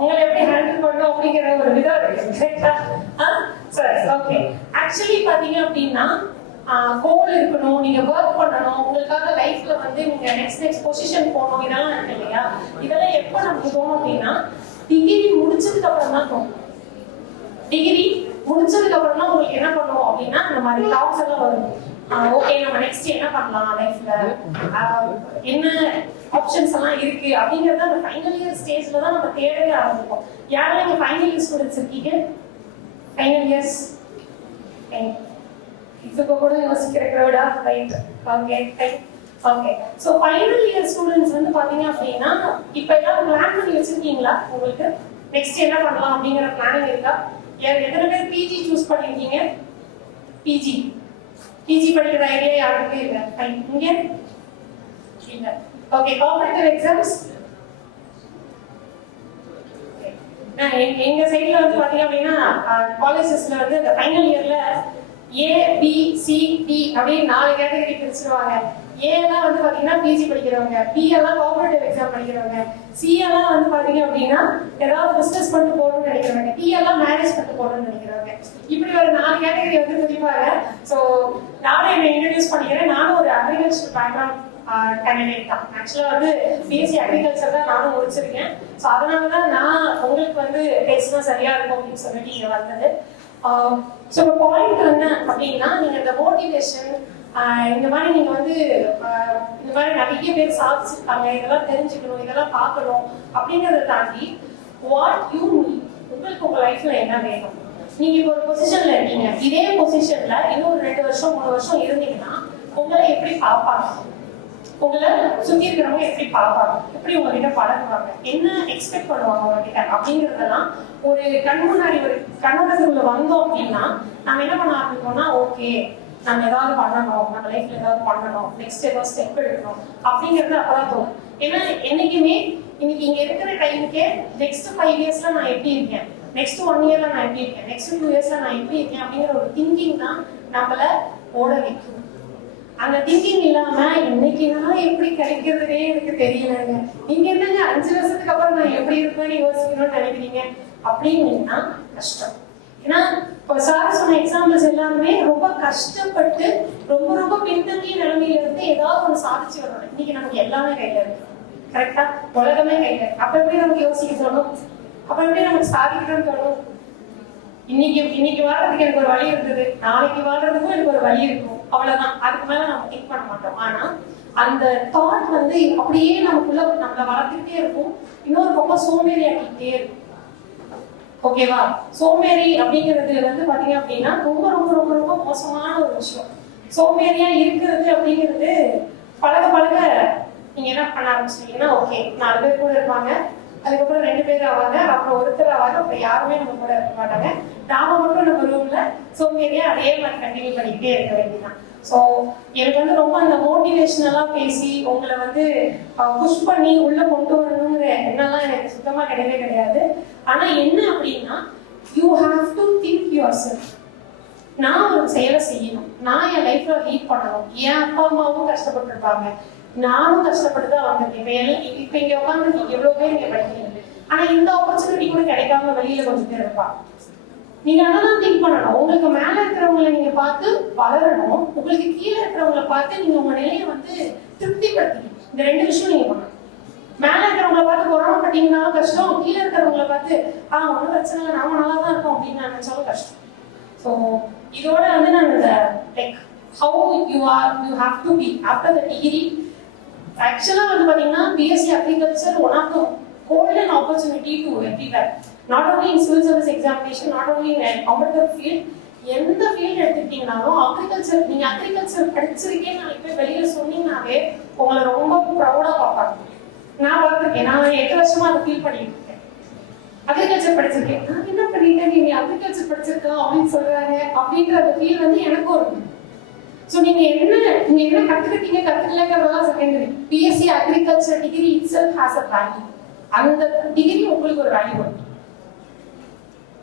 உங்களை எப்படி ஹேண்டில் பண்ணணும் அப்படிங்கிற ஒரு விதம் இருக்கு. சரி, ஓகே. ஆக்சுவலி பாத்தீங்க அப்படின்னா கோல் இருக்கணும், நீங்க ஒர்க் பண்ணணும், உங்களுக்காக லைஃப்ல வந்து நீங்க நெக்ஸ்ட் பொசிஷன் போகணும், இதெல்லாம் இருக்கு இல்லையா? இதெல்லாம் எப்போ நமக்கு தோணும் அப்படின்னா டிகிரி முடிச்சதுக்கு அப்புறம் தான் தோணும். டிகிரி முடிச்சதுக்கு அப்புறம் தான் உங்களுக்கு என்ன பண்ணுவோம் அப்படின்னா இந்த மாதிரி தாட்ஸ் எல்லாம் வரும். ஓகே, நம்ம நெக்ஸ்ட் என்ன பண்ணலாம் லைஃப்ல, என்ன ஆப்ஷன்ஸ் எல்லாம் இருக்கு அப்படிங்கறத அந்த ஃபைனல் இயர் ஸ்டேஜ்ல தான் நம்ம தேடவே ஆரம்பிப்போம். யாரெல்லாம் இங்க ஃபைனல் இயர் ஸ்டூடெண்ட்ஸ் இருக்கீங்க? ஃபைனல் இயர்ஸ் இப்போ கூட யோசிக்கிற க்ரௌடா? Right, okay, right, okay. So final year students வந்து பாத்தீங்க அப்படின்னா இப்போ எல்லாம் பிளான் பண்ணி வச்சிருக்கீங்களா? உங்களுக்கு நெக்ஸ்ட் என்ன பண்ணலாம் அப்படிங்கிற பிளானிங் இருக்கா? எத்தனை பேர் பிஜி சூஸ் பண்ணிருக்கீங்க? பிஜி படிக்கிற ஐடியா யாருக்குமே இல்லை. இங்க இல்ல. ஓகே, காம்படிட்டிவ் எக்ஸாம்ஸ் எங்க சைட்ல வந்து பாத்தீங்க அப்படின்னா காலேஜஸ்ல வந்து இந்த ஃபைனல் இயர்ல ஏ பி சி டி அப்படின்னு 4 கேட்டகரி பிரிச்சிருவாங்க. ஏ எல்லாம் வந்து பாத்தீங்கன்னா பிஜி படிக்கிறவங்க, பி எல்லாம் காம்படிட்டிவ் எக்ஸாம் படிக்கிறவங்க, சி எல்லாம் வந்து பாத்தீங்க அப்படின்னா ஏதாவது பிசினஸ் பண்ணிட்டு போகணும்னு நினைக்கிறவங்க, டி எல்லாம் மேரேஜ் பண்ணிட்டு போகணும்னு நினைக்கிறவங்க. இப்படி ஒரு 4 கேட்டகரி வந்து பிரிப்பாங்க. ஸோ நானும் என்னை இன்ட்ரடியூஸ் பண்ணிக்கிறேன். நானும் ஒரு அக்ரிகல்ச்சர் பேக்ரவுண்ட் கேண்டிடேட் தான். ஆக்சுவலா வந்து பிஎஸ்சி அக்ரிகல்ச்சர் தான் நானும் முடிச்சிருக்கேன். ஸோ அதனாலதான் நான் உங்களுக்கு வந்து பேசினா சரியா இருக்கும் அப்படின்னு சொல்லிட்டு இங்க வந்தது. ஸோ இப்போ பாயிண்ட் என்ன அப்படின்னா நீங்க இந்த மோட்டிவேஷன் இந்த மாதிரி நீங்க வந்து இந்த மாதிரி நிறைய பேர் சாதிச்சிருக்காங்க, இதெல்லாம் தெரிஞ்சுக்கணும், இதெல்லாம் பார்க்கணும் அப்படிங்கறத தாண்டி வாட் யூ நீட், உங்களுக்கு உங்க லைஃப்ல என்ன வேணும்? நீங்க இப்போ ஒரு பொசிஷன்ல இருக்கீங்க, இதே பொசிஷன்ல இன்னும் ஒரு 2 வருஷம் 3 வருஷம் இருந்தீங்கன்னா உங்களை எப்படி பார்ப்பாங்க, உங்களை சுத்தி இருக்கிறவங்க எப்படி பார்ப்பாங்க, எப்படி உங்ககிட்ட பழகுவாங்க, என்ன எக்ஸ்பெக்ட் பண்ணுவாங்க உங்ககிட்ட அப்படிங்கறதெல்லாம் ஒரு கண்முன்னாடி ஒரு கண்ணோட்டத்துக்குள்ள வந்தோம் அப்படின்னா நம்ம என்ன பண்ண ஆரம்பிப்போம்னா ஓகே நம்ம ஏதாவது பண்ணணும், நம்ம லைஃப்ல ஏதாவது பண்ணணும், நெக்ஸ்ட் ஏதாவது ஸ்டெப் எடுக்கணும் அப்படிங்கிறது அப்பதான் தோணும். ஏன்னா என்னைக்குமே இன்னைக்கு இங்க இருக்கிற டைமுக்கே நெக்ஸ்ட் 5 இயர்ஸ்ல நான் எப்படி இருக்கேன், நெக்ஸ்ட் 1 இயர்ல நான் எப்படி இருக்கேன், நெக்ஸ்ட் 2 இயர்ஸ்ல நான் எப்படி இருக்கேன் அப்படிங்கிற ஒரு திங்கிங் தான் நம்மள ஓட வைக்கும். அந்த திங்கிங் இல்லாம இன்னைக்கு நான் எப்படி கிடைக்கிறதுனே எனக்கு தெரியலங்க, நீங்க என்னங்க 5 வருஷத்துக்கு அப்புறம் நான் எப்படி இருப்பேன்னு யோசிக்கணும்னு நினைக்கிறீங்க அப்படின்னா கஷ்டம். ஏன்னா இப்போ சார் சொன்ன எக்ஸாம்பிள்ஸ் எல்லாமே ரொம்ப கஷ்டப்பட்டு ரொம்ப ரொம்ப பின்தங்கிய நிலைமையில இருந்து ஏதாவது ஒன்று சாதிச்சு வரணும். இன்னைக்கு நமக்கு எல்லாமே கையில இருக்கு, கரெக்டா? உலகமே கையில இருக்கு. அப்ப எப்படி நமக்கு யோசிக்க தோணும், அப்ப எப்படி நமக்கு சாதிக்கணும்னு தோணும்? இன்னைக்கு வாழ்றதுக்கு எனக்கு ஒரு வழி இருந்தது, நாளைக்கு வாழ்றதுக்கும் எனக்கு ஒரு வழி இருக்கும், அவ்வளவுதான். அதுக்கு மேல நம்ம திங்க் பண்ண மாட்டோம். ஆனா அந்த தாட் வந்து அப்படியே நமக்குள்ள நம்மள வளர்த்துக்கிட்டே இருக்கும். இன்னொரு பக்கம் சோம்பேறி ஆகிட்டே இருக்கும். ஓகேவா? சோம்பேறி அப்படிங்கிறது வந்து பாத்தீங்க அப்படின்னா ரொம்ப ரொம்ப ரொம்ப ரொம்ப மோசமான ஒரு விஷயம். சோம்பேறியா இருக்கிறது அப்படிங்கிறது பழக நீங்க என்ன பண்ண ஆரம்பிச்சிட்டீங்கன்னா ஓகே 4 பேர் கூட இருப்பாங்க, அதுக்கப்புறம் 2 பேர் ஆவாங்க, அப்புறம் ஒருத்தர் ஆவாங்க, அப்புறம் யாருமே நம்ம கூட இருக்க மாட்டாங்க. நாம மட்டும் நம்ம ரூம்ல சோம்பேறியா அதே மாதிரி கண்டினியூ பண்ணிக்கிட்டே இருக்க வேண்டியதான். ஸோ எனக்கு வந்து ரொம்ப அந்த மோட்டிவேஷனலா பேசி உங்களை வந்து புஷ் பண்ணி உள்ள கொண்டு வரணுங்கிற எண்ணெல்லாம் எனக்கு சுத்தமா கிடையவே கிடையாது. ஆனா என்ன அப்படின்னா you have to think your self. நான் ஒரு செயலை செய்யணும், நான் என் லைஃப்ல லீட் பண்ணணும். என் அப்பா அம்மாவும் கஷ்டப்பட்டு இருப்பாங்க, நானும் கஷ்டப்பட்டு தான் வந்திருக்கேன். இப்ப இங்க உட்காந்து நீங்க எவ்வளவு பேர் இங்க படிக்கிறீங்க, ஆனா இந்த ஆப்பர்ச்சுனிட்டி கூட கிடைக்காம வெளியில கொஞ்சம் பேர் இருப்பாங்க. நீங்க அதெல்லாம் திங்க் பண்ணணும். உங்களுக்கு மேல இருக்கிறவங்களை நீங்க பார்த்து வளரணும், உங்களுக்கு கீழே இருக்கிறவங்களை பார்த்து நீங்க உங்க நிலையை வந்து திருப்திப்படுத்திக்கணும். இந்த 2 விஷயம் நீங்க பண்ணணும். மேல இருக்கிறவங்களை பார்த்து பொறாமப்பட்டீங்கன்னாலும் கஷ்டம், கீழே இருக்கிறவங்களை பார்த்து ஒன்றும் பிரச்சனை இல்லை நாம நல்லா தான் இருக்கோம் அப்படின்னு நினைச்சாலும் கஷ்டம். ஸோ இதோட வந்து நான் இந்த like how you have to be after the degree. ஆக்சுவலா வந்து பாத்தீங்கன்னா BSc agriculture one of the golden opportunity to everywhere, not only in civil service examination, not only in competitive field. எந்த ஃபீல்ட் எடுத்துக்கிட்டீங்கனாலும் அக்ரிகல்ச்சர், நீங்க agriculture படிச்சிருக்கேன்னு நாளைக்கு வெளியில சொன்னீங்கன்னாவே உங்களை ரொம்ப ப்ரௌடா பார்ப்பாங்க. நான் பார்த்துருக்கேன், நான் 8 வருஷமா அதை ஃபீல் பண்ணிட்டு இருக்கேன். அக்ரிகல்ச்சர் படிச்சிருக்கேன், நான் என்ன பண்ணிட்டேன், நீங்க அக்ரிகல்ச்சர் படிச்சிருக்கலாம் அப்படின்னு சொல்றாங்க அப்படின்ற அந்த ஃபீல் வந்து எனக்கும் இருக்கு. ஸோ நீங்க என்ன கத்துக்கிட்டீங்க கத்துக்கலங்கிறதெல்லாம் secondary. BSc agriculture degree itself has a value. அந்த டிகிரி உங்களுக்கு ஒரு வேல்யூ இருக்கு.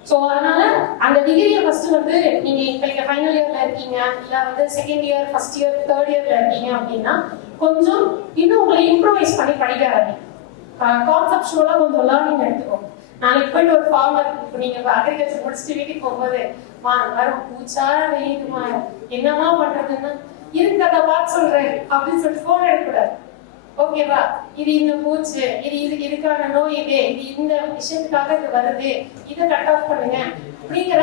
ஸோ அதனால அந்த டிகிரியை ஃபர்ஸ்ட் வந்து நீங்க இப்ப ஃபைனல் இயர்ல இருக்கீங்க, இல்ல வந்து second year, first year, third இயர்ல இருக்கீங்க அப்படின்னா கொஞ்சம் இன்னும் உங்களை இம்ப்ரூவைஸ் பண்ணி படிக்க ஆரம்பிங்க. கான்செப்சுவலா கொஞ்சம் லேர்னிங் எடுத்துக்கோங்க. நாளைக்கு போயிட்டு ஒரு ஃபார்மர், இப்போ நீங்க அக்ரிகல்ச்சர் முடிச்சுட்டு வீட்டுக்கு போகும்போது வரும் பூச்சா வெயிலுமா என்னமா பண்றதுன்னா இருக்கிறத பார்த்து சொல்றேன் அப்படின்னு சொல்லிட்டு போன் எடுக்கக்கூடாது. ஓகேவா, இது இந்த பூச்சு, இதுக்கான நோய் இது இந்த விஷயத்துக்காக இது வருது, இதை கட் ஆஃப் பண்ணுங்க அப்படிங்கிற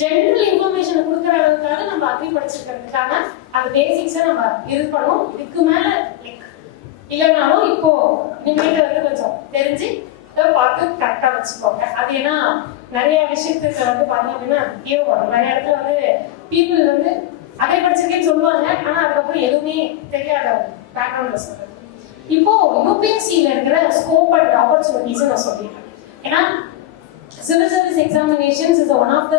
ஜெனரல் இன்ஃபர்மேஷன் கொடுக்குற அளவுக்காக நம்ம அக்ரி படிச்சிருக்கிறதுக்கான அந்த பேசிக்ஸை நம்ம இது பண்ணும். இதுக்கு மேல இல்லைனாலும் இப்போ இனிமேட்டு வந்து கொஞ்சம் தெரிஞ்சு பார்த்து கரெக்டா வச்சுக்கோங்க. அது ஏன்னா நிறைய விஷயத்துக்கு வந்து பார்த்தீங்க அப்படின்னா தேவைப்படும். நிறைய இடத்துல வந்து பீப்புள் வந்து அதை படிச்சிருக்கேன்னு சொல்லுவாங்க, ஆனா அதுக்கப்புறம் எதுவுமே தெரியாத பேக்ரவுண்ட்ல சொல்றது. இப்போ யூபிஎஸ்சியில இருக்கிற ஸ்கோப் அண்ட் ஆப்பர்ச்சுனிட்டிஸ் நான் சொல்லிடுறேன். ஏன்னா civil service examinations is one of the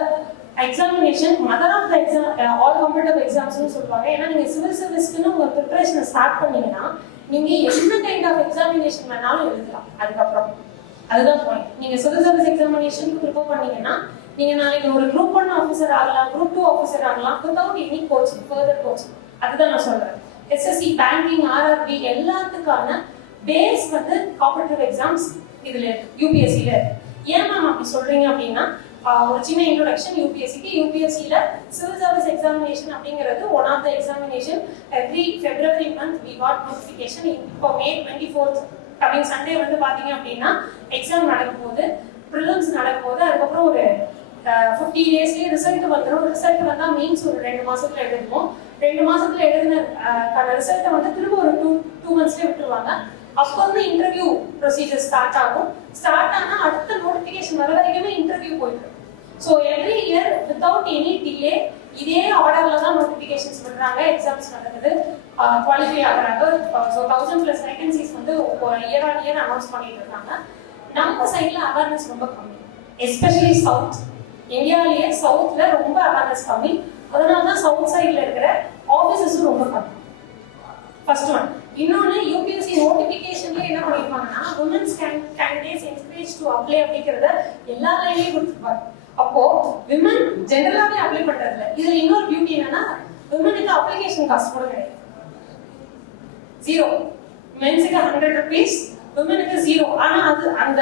examination, mother of the exam, all competitive எக்ஸாம்ஸ்னு சொல்லுவாங்க. ஏன்னா நீங்க சிவில் சர்வீஸ்க்குன்னு உங்க ப்ரிப்பரேஷனை ஸ்டார்ட் பண்ணீங்கன்னா நீங்க என்ன கைண்ட் ஆஃப் எக்ஸாமினேஷன் வேணாலும் எழுதலாம். அதுக்கப்புறம் அதுதான் பாயிண்ட். நீங்க சிவில் சர்வீஸ் எக்ஸாமினேஷனுக்கு ப்ரிப்பேர் பண்ணீங்கன்னா நீங்க நாளைக்கு ஒரு குரூப் 1 ஆஃபீஸர் ஆகலாம், குரூப் 2 ஆஃபீஸர் ஆகலாம், without any coaching, further coaching. அதுதான் நான் சொல்றேன். எஸ்எஸ்சி, பேங்கிங், ஆர்ஆர்பி எல்லாத்துக்கான பேஸ் வந்து காம்படிட்டிவ் எக்ஸாம்ஸ் இதுல இருக்கு, யூபிஎஸ்சில இருக்கு. ஏன் மேம் அப்படி சொல்றீங்க அப்படின்னா ஒரு சின்ன இன்ட்ரோடக்ஷன் யூபிஎஸ்சிக்கு. யூபிஎஸ்சியில சிவில் சர்வீஸ் எக்ஸாமினேஷன் அப்படிங்கிறது one of the examination. Every February month we got notification. இப்போ May 24th கமிங் சண்டே வந்து பாத்தீங்க அப்படின்னா எக்ஸாம் நடக்கும் போது, ப்ரிலிம்ஸ் நடக்கும் போது, அதுக்கப்புறம் ஒரு 50 டேஸ்லயே ரிசல்ட் வந்துடும். ரிசல்ட் வந்தா மீன்ஸ் ஒரு 2 மாசத்துல எழுதுவோம். 2 மாசத்துல எழுதின ரிசல்ட்டை வந்து திரும்ப ஒரு 2 மந்த்ஸ்லயே விட்டுருவாங்க. அப்போ வந்து இன்டர்வியூ ப்ரொசீஜர் ஸ்டார்ட் ஆகும். ஸ்டார்ட் ஆனா அடுத்த நோட்டிபிகேஷன் வர வரைக்குமே இன்டர்வியூ போயிடும். So every year without any delay இதே ஆர்டர்ல தான் நோட்டிபிகேஷன்ஸ் விடுறாங்க, எக்ஸாம்ஸ் நடக்குது, குவாலிஃபை ஆகுறாங்க. ஸோ 1000+ வேகன்சிஸ் வந்து இயர் ஆன் இயர் அனௌன்ஸ் பண்ணிட்டு இருக்காங்க. நம்ம சைட்ல அவேர்னஸ் ரொம்ப கம்மி, எஸ்பெஷலி சவுத் இந்தியாவிலேயே சவுத்ல ரொம்ப அவேர்னஸ் கம்மி. அதனால தான் சவுத் சைட்ல இருக்கிற ஆஃபீஸஸும் ரொம்ப கம்மி. First one. இன்னொன்று, யூபிஎஸ்சி நோட்டிஃபிகேஷன்ல என்ன பண்ணிருப்பாங்கன்னா women's candidates encourage to apply அப்படிங்கிறத எல்லா லைன்லயும் கொடுத்துருப்பாங்க. அப்போ விமன் ஜெனரலாவே அப்ளை பண்றதுல இதுல இன்னொரு பியூட்டி என்னன்னா விமனுக்கு அப்ளிகேஷன் காஸ்ட் கூட கிடையாது, 0. மென்ஸுக்கு 100 rupees, விமனுக்கு 0. ஆனா அது அந்த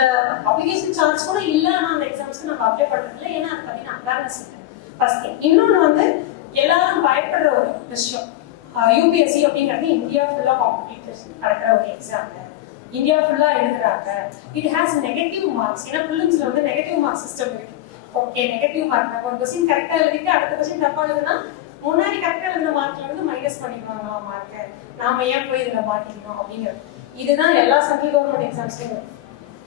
அப்ளிகேஷன் சார்ஜ் கூட இல்ல. ஆனா அந்த எக்ஸாம்ஸ்க்கு நம்ம அப்ளை பண்றது இல்லை, ஏன்னா அதை பத்தின அவேர்னஸ் இல்லை. First thing. இன்னொன்று வந்து எல்லாரும் பயப்படுற ஒரு விஷயம், யூபிஎஸ்சி அப்படிங்கிறது இந்தியா ஃபுல்லா காம்படிட்டர்ஸ் நடக்கிற ஒரு எக்ஸாம். இந்தியா ஃபுல்லா எழுதுறாங்க. It has negative marks. ஏன்னா பிலிம்ஸ்ல வந்து நெகட்டிவ் மார்க் சிஸ்டம் இருக்கு. ஓகே, நெகட்டிவ் மார்க் நம்ம ஒரு கொஸ்டின் கரெக்டா எழுதிட்டு அடுத்த கொஸ்டின் தப்பா எழுதுனா முன்னாடி கரெக்டா எழுதின மார்க்ல வந்து மைனஸ் பண்ணிடுவாங்க மார்க்கை. நாம ஏன் போய் இதுல மாட்டிக்கணும் அப்படிங்கிறது. இதுதான் எல்லா சென்ட்ரல் கவர்மெண்ட் எக்ஸாம்ஸ்லயும் வரும்.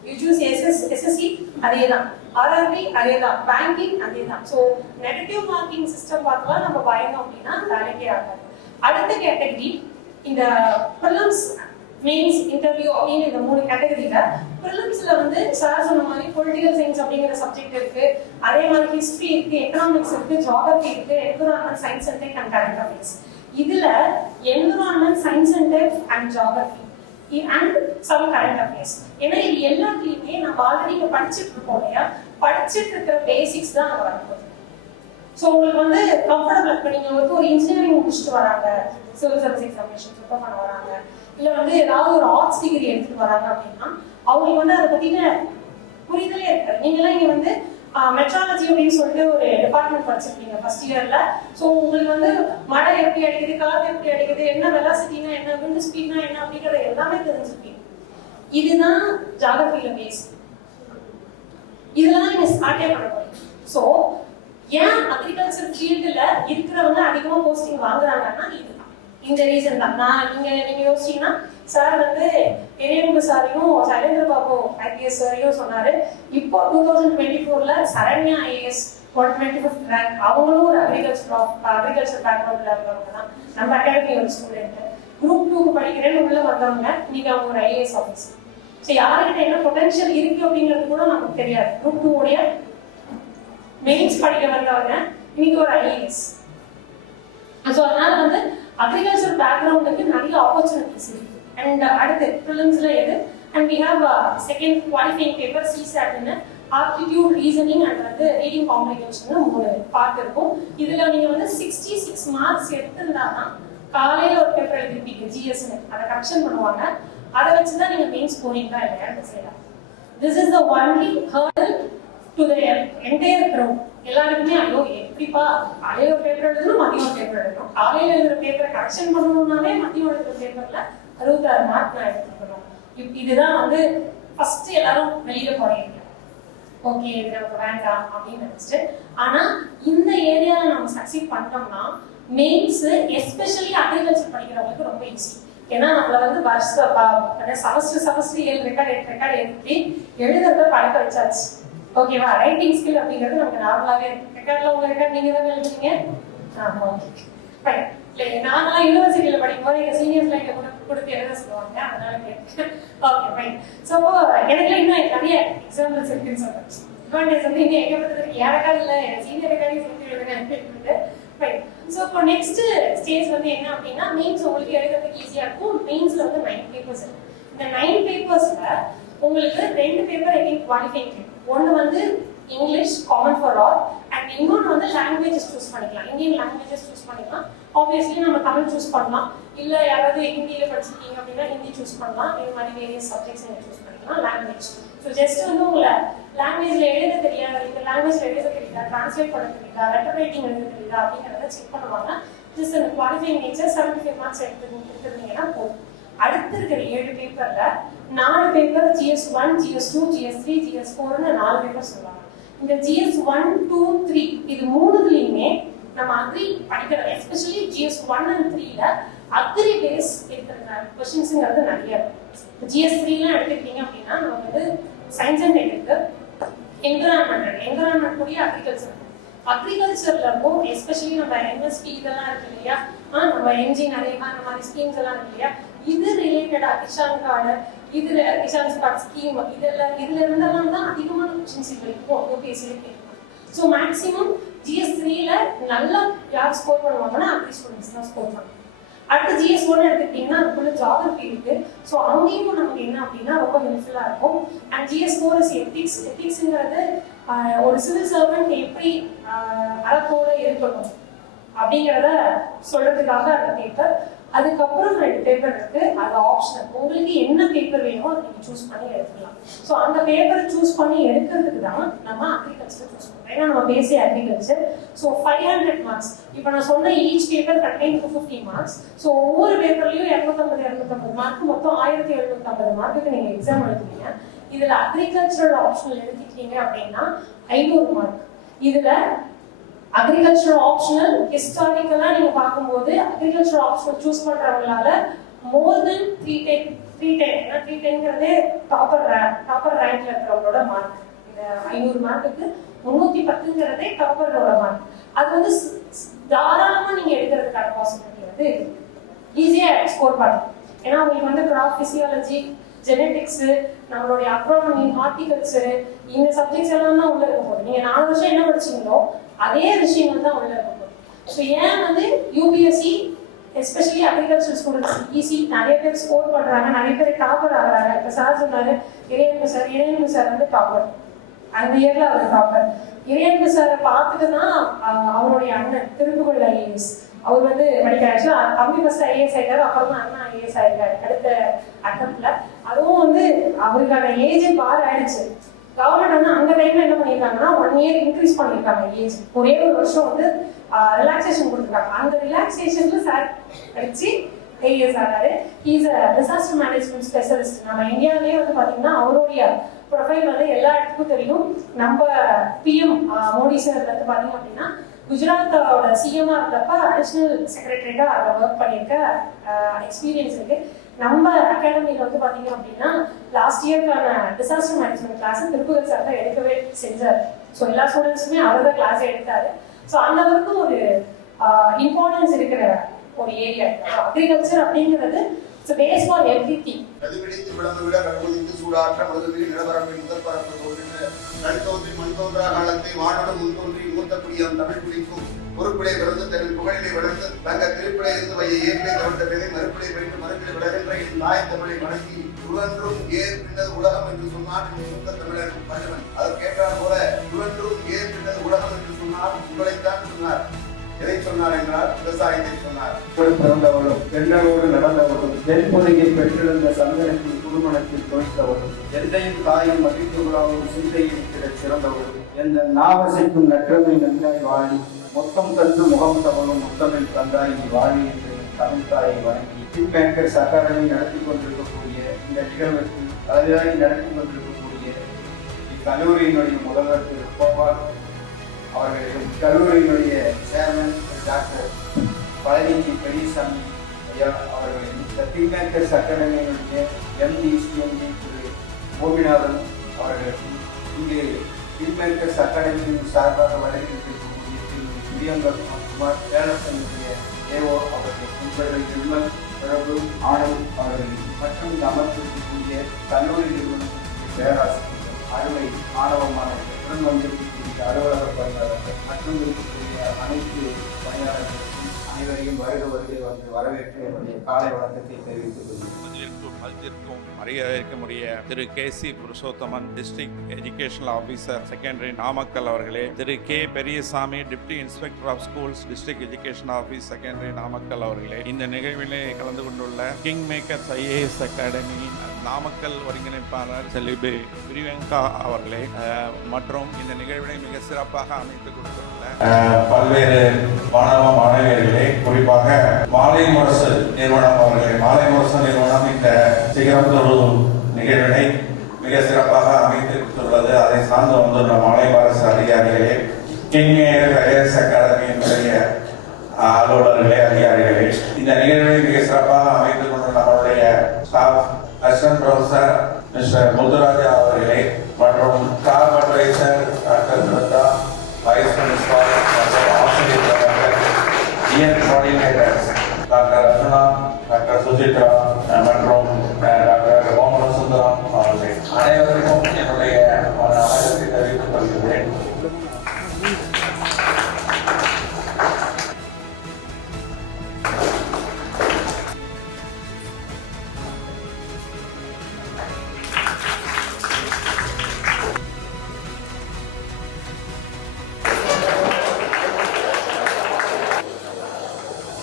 யூ சூஸ் எஸ்எஸ்சி அதே தான், ஆர்ஆர்பி அதே தான், பேங்கிங் அதே தான். ஸோ நெகட்டிவ் மார்க்கிங் சிஸ்டம் பார்க்கலாம் நம்ம பயந்தோம் அப்படின்னா வேலைக்கே ஆகாது. அடுத்த கேட்டகரி இந்த ப்ரிலிம்ஸ், மெயின்ஸ், இன்டர்வியூ அப்படின்னு இந்த 3 கேட்டகரியில ப்ரிலிம்ஸ்ல வந்து சார் சொன்ன மாதிரி பொலிட்டிக்கல் சயின்ஸ் அப்படிங்கிற சப்ஜெக்ட் இருக்கு, அதே மாதிரி ஹிஸ்டரி இருக்கு, எக்கனாமிக்ஸ் இருக்கு, ஜியோகிரபி இருக்கு, environment, science and tech and current affairs. இதுல environment, science and tech and geography and some current affairs. ஏன்னா இது எல்லாத்துலயுமே நம்ம ஆல்ரெடி இங்க படிச்சுட்டு இருக்கோம் இல்லையா, படிச்சுட்டு இருக்கிற பேசிக்ஸ் தான் அங்க வரப்போகுது. ஸோ உங்களுக்கு வந்து கம்ஃபர்டபுள். இப்போ நீங்கள் வந்து ஒரு இன்ஜினியரிங் முடிச்சுட்டு வராங்க, சிவில் சர்வீஸ் எக்ஸாமினேஷன் ப்ரிப்பேர் பண்ண வராங்க, இல்லை வந்து ஏதாவது ஒரு ஆர்ட்ஸ் டிகிரி எடுத்துட்டு வராங்க அப்படின்னா அவங்களுக்கு வந்து அதை பற்றின புரிதலே இருக்காது. நீங்களாம் இங்கே வந்து மெட்ராலஜி அப்படின்னு சொல்லிட்டு ஒரு டிபார்ட்மெண்ட் படிச்சிருப்பீங்க ஃபர்ஸ்ட் இயர்ல. ஸோ உங்களுக்கு வந்து மழை எப்படி அடிக்குது, காற்று எப்படி அடிக்குது, என்ன வெலாசிட்டினா என்ன, விண்ட் ஸ்பீட்னா என்ன அப்படிங்கிறது எல்லாமே தெரிஞ்சிருப்பீங்க. இதுதான் ஜியோகிரபியில பேஸ். இதெல்லாம் நீங்க ஸ்டார்டே பண்ண போறீங்க. ஸோ ஏன் அக்ரிகல்ச்சர் ஃபீல்டுல இருக்கிறவங்க அதிகமா போஸ்டிங் வாங்குறாங்கன்னா இதுதான், இந்த ரீசன் தான். நீங்க யோசிச்சீங்கன்னா சார் வந்து பெரியவங்க சாரையும் சைலேந்திர பாபு ஐபிஎஸ் சாரையும் சொன்னாரு. இப்போ 2024ல சரண்யா ஐஏஎஸ் 125th ரேங்க். அவங்களும் ஒரு அக்ரிகல்ச்சர் பேக்ரவுண்ட்ல இருந்தவங்க தான். நம்ம அகாடமி ஒரு ஸ்டூடெண்ட். குரூப் 2 படிக்கிறேன்னு உள்ள வந்தவங்க, இன்னைக்கு அவங்க ஒரு ஐஏஎஸ் ஆஃபீஸர். ஸோ யாருக்கிட்ட என்ன பொட்டன்ஷியல் இருக்கு அப்படிங்கிறது கூட நமக்கு தெரியாது. குரூப் 2 உடைய மெயின்ஸ் படிக்க வந்தவங்க இன்னைக்கு ஒரு ஐஏஎஸ். ஸோ அதனால வந்து அக்ரிகல்ச்சர் பேக்ரவுண்டுக்கு நிறைய ஆப்பர்ச்சுனிட்டிஸ் இருக்கு. அண்ட் அடுத்து ப்ரிலிம்ஸ்ல எது, and we have second qualifying paper சிசாட்னு ஆப்டிடியூட், ரீசனிங் அண்ட் வந்து ரீடிங் காம்ப்ரிஹென்ஷன் 3 பார்ட் இருக்கும். இதுல நீங்க வந்து 66 மார்க்ஸ் எடுத்திருந்தாதான் காலையில ஒரு பேப்பர் எழுதிருப்பீங்க ஜிஎஸ்னு, அதை கரெக்ஷன் பண்ணுவாங்க. அதை வச்சுதான் நீங்க மெயின்ஸ் போறீங்களா இல்லையா டிசைட் ஆகும். this is the only hurdle to the entire crowd. எல்லாருக்குமே ஐயோ எப்படிப்பா காலையில ஒரு பேப்பர் எழுதணும், மதியம் ஒரு பேப்பர் எழுதணும், காலையில எழுதுற பேப்பரை கரெக்ஷன் பண்ணணும்னாலே மதியம் எழுதுற பேப்பர்ல 66 மார்க் நான் எடுத்துக்கணும். இதுதான் வந்து ஃபர்ஸ்ட் எல்லாரும் வெளியில போறீங்க. ஓகே இது நமக்கு வேண்டாம் அப்படின்னு நினைச்சிட்டு. ஆனா இந்த ஏரியால நம்ம சக்சீட் பண்ணிட்டோம்னா மெயின்ஸ் எஸ்பெஷலி அக்ரிகல்ச்சர் படிக்கிறவங்களுக்கு ரொம்ப ஈஸி. ஏன்னா நம்மள வந்து செமஸ்டர் 7 ரெக்கார்ட் 8 ரெக்கார்ட் எழுதி எழுதுறத பழக்க வச்சாச்சு. ஓகேவா? ரைட்டிங் ஸ்கில் அப்படிங்கிறது நமக்கு நார்மலாவே இருக்கு. ரெக்கார்ட்ல உங்க ரெக்கார்ட் நீங்க தான் எழுதுறீங்க. ஆமா ஃபைன். நாங்களாம் யூனிவர்சிட்டியில படிக்கும் போது எங்க சீனியர்ஸ்ல எங்க கொடுத்து எழுத சொல்லுவாங்க. அதனால கேட்டேன். Okay fine. ஸோ எனக்கு இன்னும் நிறைய எக்ஸாம்பிள்ஸ் இருக்குன்னு சொல்றேன். அட்வான்டேஜ் வந்து இன்னும் எங்க பத்திரிக்கை யாருக்காவது இல்லை சீனியர் ரெக்கார்டையும் சொல்லி எழுதுங்க. ஃபைன். ஸோ இப்போ நெக்ஸ்ட் ஸ்டேஜ் வந்து என்ன அப்படின்னா மெயின்ஸ் உங்களுக்கு எழுதுறதுக்கு ஈஸியா இருக்கும். மெயின்ஸ்ல வந்து 9 பேப்பர்ஸ் இருக்கு. இந்த 9 பேப்பர்ஸ்ல உங்களுக்கு 2 பேப்பர் எகைன் குவாலிஃபைங். ஒன்று வந்து English common for all and இன்னொன்று வந்து லாங்குவேஜஸ் சூஸ் பண்ணிக்கலாம். இந்தியன் லாங்குவேஜஸ் சூஸ் பண்ணிக்கலாம். ஆப்வியஸ்லி நம்ம தமிழ் சூஸ் பண்ணலாம், இல்லை யாராவது ஹிந்தியில படிச்சிருக்கீங்க அப்படின்னா ஹிந்தி சூஸ் பண்ணலாம். இது மாதிரி வேரியஸ் சப்ஜெக்ட்ஸ் நீங்கள் சூஸ் பண்ணிக்கலாம். லாங்குவேஜ் ஸோ ஜஸ்ட் வந்து உங்களை லாங்குவேஜ்ல எழுத தெரியாது, இந்த லாங்குவேஜ்ல எழுத தெரியுதா, டிரான்ஸ்லேட் பண்ண தெரியுதா, லெட்டர் ரைட்டிங் எழுத தெரியுதா அப்படிங்கிறத செக் பண்ணுவாங்க. ஜஸ்ட் அந்த குவாலிஃபைங் நேச்சர் 75 மார்க்ஸ் எடுத்துருந்தீங்கன்னா போதும். அடுத்து இருக்கிற 7 பேப்பர்ல 4 paper GS1, GS2, GS3, GS4ன்னு 4 paper சொல்லுவாங்க. இந்த GS1, 2, 3 இது மூணுத்துலயுமே நம்ம அக்ரி படிக்கிற எஸ்பெஷலி GS1 and 3ல அக்ரி பேஸ் இருக்கிற கொஸ்டின்ஸ்ங்கிறது நிறைய இருக்கு. GS3லாம் எடுத்துக்கிட்டீங்க அப்படின்னா நம்ம வந்து சயின்ஸ் அண்ட் டெக்னிக்கு, என்விரான்மெண்ட் கூடிய அக்ரிகல்ச்சர்ல இருக்கும். எஸ்பெஷலி நம்ம MSP இதெல்லாம் இருக்கு இல்லையா, நம்ம MG நிறைய அந்த மாதிரி ஸ்கீம்ஸ் எல்லாம் இருக்கு இல்லையா, இது ரிலேட்டடா கிஷான் கார்டு, இதுல கிஷான் ஸ்பாட் ஸ்கீம் இதுல இருந்தெல்லாம் தான் அதிகமான கொஸ்டின்ஸ் இருக்கும் யூபிஎஸ்சில கேட்கும். ஸோ மேக்ஸிமம் GS3ல நல்லா யார் ஸ்கோர் பண்ணுவாங்கன்னா அக்ரி ஸ்டூடெண்ட்ஸ் தான் ஸ்கோர் பண்ணுவாங்க. அடுத்து GS1 எடுத்துக்கிட்டீங்கன்னா அதுக்குள்ள ஜியாகிரபி இருக்கு. ஸோ அங்கேயும் நமக்கு என்ன அப்படின்னா ரொம்ப ஹெல்ப்ஃபுல்லா இருக்கும். And GS4 is ethics. எத்திக்ஸ்ங்கிறது ஒரு சிவில் சர்வெண்ட் எப்படி அறத்தோட இருக்கணும் அப்படிங்கிறத சொல்றதுக்காக அந்த பேப்பர். அதுக்கப்புறம் 2 பேப்பர் இருக்கு, அது ஆப்ஷனல். உங்களுக்கு என்ன பேப்பர் வேணுமோ அதை நீங்க சூஸ் பண்ணி எடுத்துக்கலாம். ஸோ அந்த பேப்பரை சூஸ் பண்ணி எடுக்கிறதுக்கு தான் நம்ம அக்ரிகல்ச்சர் சூஸ் பண்ணுறோம். ஏன்னா நம்ம பேசிய அக்ரிகல்ச்சர். So 500 marks. இப்போ நான் சொன்ன each paper contain 250 marks. So ஒவ்வொரு பேப்பர்லயும் 250 மார்க், மொத்தம் 1750 மார்க்குக்கு நீங்க எக்ஸாம் எழுதுவீங்க. இதுல அக்ரிகல்ச்சரல் ஆப்ஷனல் எடுத்துக்கிட்டீங்க அப்படின்னா 500 மார்க். இதுல அக்ரிகல்ச்சர் ஆப்ஷனல் ஹிஸ்டாரிக்கலா நீங்க பார்க்கும்போது அக்ரிகல்ச்சர் ஆப்ஷனல் சூஸ் பண்றவங்களால மோர் தென் 310 ஏன்னா 310ங்கிறதே டாப்பர் ரேங்க்ல இருக்கிறவங்களோட மார்க். இந்த 500 மார்க்குக்கு 310ங்கிறதே டாப்பரோட மார்க். அது வந்து தாராளமா நீங்க எடுக்கிறதுக்கான பாசிபிலிட்டி வந்து ஈஸியா ஸ்கோர் பண்ணலாம். ஏன்னா உங்களுக்கு வந்து கிராப் பிசியாலஜி, ஜெனெட்டிக்ஸ், நம்மளுடைய அக்ரானமி, ஹார்டிகல்ச்சர் இந்த சப்ஜெக்ட்ஸ் எல்லாம் தான் உள்ள இருக்க போகுது. நீங்க 4 வருஷம் என்ன படிச்சீங்களோ அதே விஷயங்கள் தான் உள்ள இருக்க போகுது. ஸோ ஏன் வந்து UPSC especially agriculture students easy நிறைய பேர் ஸ்கோர் பண்றாங்க, நிறைய பேர் டாப்பர் ஆகுறாங்க. இப்போ சார் சொன்னாரு இறையன்பு சார் வந்து டாப்பர், அந்த இயர்ல அவர் டாப்பர். இறையன்பு சாரை பார்த்துட்டு தான் அவருடைய அண்ணன் திருப்புகழ் IAS அவர் வந்து படிக்கிறாரு. தம்பி ஃபர்ஸ்ட் IAS ஆயிட்டாரு, அப்புறம் தான் அண்ணா IAS ஆயிருக்காரு அடுத்த அட்டம்ப்ட்ல. அதுவும் வந்து அவருக்கான ஏஜ் பார் ஆயிடுச்சு. கவர்மெண்ட் வந்து அந்த டைம்ல என்ன பண்ணிருக்காங்கன்னா 1 இயர் இன்க்ரீஸ் பண்ணிருக்காங்க ஏஜ். ஒரே ஒரு வருஷம் வந்து ரிலாக்ஸேஷன் கொடுத்துருக்காங்க. அந்த ரிலாக்ஸேஷன்ல சார் படிச்சு IAS ஆனாரு. Is a disaster management specialist. நம்ம இந்தியாவிலேயே வந்து பாத்தீங்கன்னா அவருடைய ப்ரொஃபைல் வந்து எல்லா இடத்துக்கும் தெரியும். நம்ம PM மோடி சார் வந்து பாத்தீங்க அப்படின்னா குஜராத்தோட CM-ஆ இருந்தப்ப அடிஷனல் செக்ரட்டரியா அதை ஒர்க் பண்ணியிருக்க எக்ஸ்பீரியன்ஸ் இருக்கு. நம்ம அகாடமியில வந்து பாத்தீங்க அப்படின்னா லாஸ்ட் இயர்க்கான disaster management class Thiruppugazh sir தான் எடுக்கவே செஞ்சார். ஸோ எல்லா ஸ்டூடெண்ட்ஸுமே அவர் தான் கிளாஸ் எடுத்தாரு. ஸோ அந்த அளவுக்கு ஒரு இம்பார்ட்டன்ஸ் இருக்கிற ஒரு ஏரியா அக்ரிகல்ச்சர் அப்படிங்கிறது. Base for everything. பிரதிபலித்து விளம்பு விட கண்குதித்து சூடாற்ற மருதுவில் நிலவரம்பில் முதல் பரப்பு தோன்றின நடுத்தோன்றி மண்தோன்றா காலத்தை வானோடு முன்தோன்றி மூத்தக்குடியாம் தமிழ் குடிக்கும் பொறுப்பிலை பிறந்து தன் புகழிலை வளர்ந்து தங்க திருப்பிலை இருந்து வைய ஏற்பிலை தவிர்த்த பிறை மறுப்பிலை படித்து மறுப்பிலை விளகின்ற தாய் தமிழை வணங்கி உழன்றும் ஏர் பின்னது உலகம் என்று சொன்னார் மூத்த தமிழர் பஞ்சவன். அதை கேட்டார் போல உழன்றும் ஏர் பின்னது உலகம் என்று சொன்னார் உங்களைத்தான் சொன்னார். எதை சொன்னார் என்றால் விவசாயத்தை சொன்னார். பிறந்தவளும் பெண்ணோடு நடந்தவளும் தென்புதையில் பெற்றிருந்த சந்தனத்தின் குடும்பத்தில் தோய்த்தவளும் எந்தையும் தாயும் மதிப்புகளாகவும் சிந்தையில் கிட சிறந்தவளும் எந்த நாவசைக்கும் நற்றமை நன்றாய் வாழி மொத்தம் தந்து முகம் தவளும் முத்தமிழ் தந்தாய் வாழி என்று தமிழ் தாயை வணங்கி கிங் மேக்கர்ஸ் அகாடமி நடத்தி கொண்டிருக்கக்கூடிய இந்த நிகழ்வுக்கு தலைவராகி நடத்தி கொண்டிருக்கக்கூடிய இக்கல்லூரியினுடைய முதல்வர் திரு கோபால் அவர்களையும் கல்லூரியினுடைய சேர்மன் டாக்டர் பழனிக்கு பெரியசாமி ஐயா அவர்களையும் இந்த கிங் மேக்கர்ஸ் அகாடமியினுடைய எம்டி சிஎம்டி திரு கோபிநாதன் அவர்களுக்கும் இங்கு கிங் மேக்கர்ஸ் அகாடமியின் சார்பாக வழங்கியிருக்கக்கூடிய திரு பிரியங்கர் குமார் பேரசனுடைய ஏஓ அவர்களுக்கும் இவர்கள் விமல் பிரபு ஆனந்த் அவர்களையும் மற்றும் இந்த அமர்ந்திருக்கக்கூடிய கல்லூரி நிறுவனத்திற்கு பேராசிரியர்கள் அறுவை மாணவ மாணவர்கள் உடன் வந்திருக்கக்கூடிய அலுவலக பணியாளர்கள் மற்றும் இருக்கக்கூடிய அனைத்து பணியாளர்களுக்கும் அனைவரையும் வருகை வந்து வரவேற்று என்னுடைய காலை வணக்கத்தை தெரிவித்துக் கொள்கிறேன். மரியாதைக்குரிய திரு KC Purushothaman district educational officer secondary Namakkal அவர்களே, திரு K Periyasamy deputy inspector of schools district education office secondary Namakkal அவர்களே, இந்த நிகழ்விலே கலந்து கொண்டுள்ள king makers IAS academy Namakkal ஒருங்கிணைப்பாளர் செல்வி பிரியங்கா அவர்களே மற்றும் இந்த நிகழ்வினை மிக சிறப்பாக அமைத்துக் கொடுத்துள்ள பல்வேறு மாணவ மாணவியர்களே, குறிப்பாக மாலை முரசு நிறுவனம் அவர்களே, மாலை முரசு நிறுவனம் இந்த சிகரத்தொரு நிகழ்வினை மிக சிறப்பாக அமைத்து கொடுத்துள்ளது. அதை சார்ந்து வந்துள்ள மாலை முரசு அதிகாரிகளே, கிங் IAS அகாடமியினுடைய அலுவலர்களே, அதிகாரிகளே, இந்த நிகழ்வை மிக சிறப்பாக அமைத்துக் கொண்ட நம்மளுடைய staff assistant professor mister Muthuraja அவர்களே மற்றும் staff advisor doctor Pratha, vice principal மற்றும் ஆசிரியர் TN coordinators doctor Archana, doctor Suchitra மற்றும் டாக்டர் கோமல சுந்தரம் அவர்களே, அனைவருக்கும் என்னுடைய வணக்கத்தை தெரிவித்துக் கொள்கிறேன்.